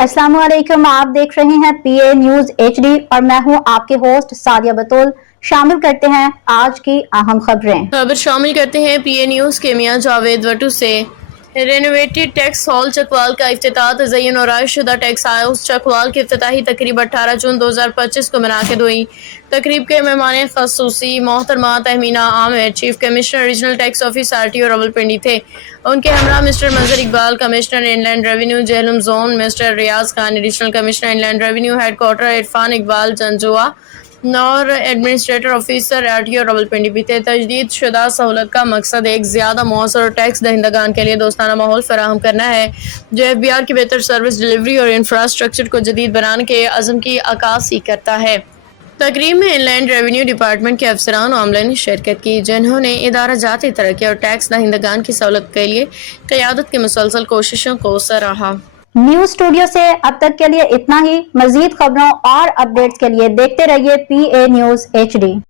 अस्सलाम वालेकुम, आप देख रहे हैं PA न्यूज HD और मैं हूं आपके होस्ट सादिया बतूल। शामिल करते हैं आज की अहम खबर शामिल करते हैं PA न्यूज के मियां जावेद वटू से। रेनोवेटेड टैक्स हॉल चकवाल का इफ्तिताह। तज़य्युन और आयशुदा टैक्स हाउस चकवाल की इफ्तिताही तकरीब 18 जून 2025 को मुनाकिद हुई। तकरीब के मेहमान खसूसी मोहतरमा Tahmina Aamir, chief commissioner regional tax office RTO Rawalpindi थे। उनके हमरा mister Manzar Iqbal, commissioner inland revenue Jhelum zone, mister Riaz Khan, additional commissioner inland revenue headquarter, Irfan Iqbal Janjua और एडमिनिस्ट्रेटर ऑफिसर RTO रावलपिंडी भी थे। तजदीद शुदा सहूलत का मकसद एक ज़्यादा मौसर और टैक्स दहिंदगान के लिए दोस्ताना माहौल फराहम करना है, जो FBR की बेहतर सर्विस डिलीवरी और इंफ्रास्ट्रक्चर को जदीद बनाने के अज़म की अक्कासी करता है। तकरीब में इनलैंड रेवेन्यू डिपार्टमेंट के अफसरान और अमले ने शिरकत की, जिन्होंने इदारा जाती तरक्की और टैक्स दहिंदगान की सहूलत के लिए क़यादत की मुसलसल कोशिशों को सराहा। न्यूज स्टूडियो से अब तक के लिए इतना ही। मजीद खबरों और अपडेट्स के लिए देखते रहिए PA न्यूज HD।